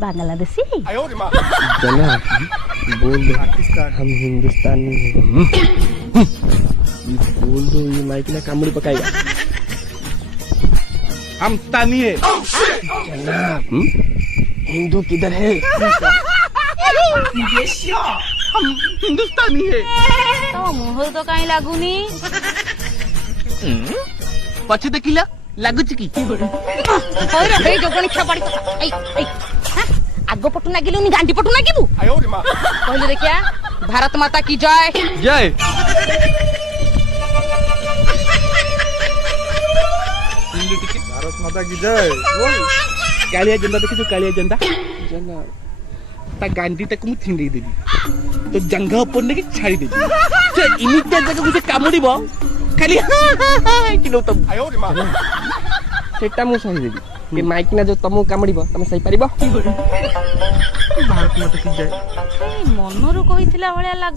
बांग्लादेशी जनाब बोल दो हम हिंदुस्तानी हैं। बोल दो ये माइक ना कामुड़ी पकाएगा। हम तानी है। जनाब हिंदू किधर है? हम हिंदुस्तानी है। तो मुह तो कहीं लगुनी पछे देखिला लागुच की आग पटू नागिलुनी गांडी पटू नागिबू कहले देखिया भारत माता की जय जय। भारत माता की जय। कालिया जंदा देखी जो कालिया जंदा जनाब ता गांडी तक मु छिंडी देबी तो जंगा ऊपर ने छाड़ी देबी से इनिटा जगह मुझे कामुड़ीबो खाली कि लो तब सेटा मु सही देबी ये माइक ना जो तुमको कामुड़ीबो तमे सही पारिबो? भारत माता की जय मनरू कहिथिला भलिया लागु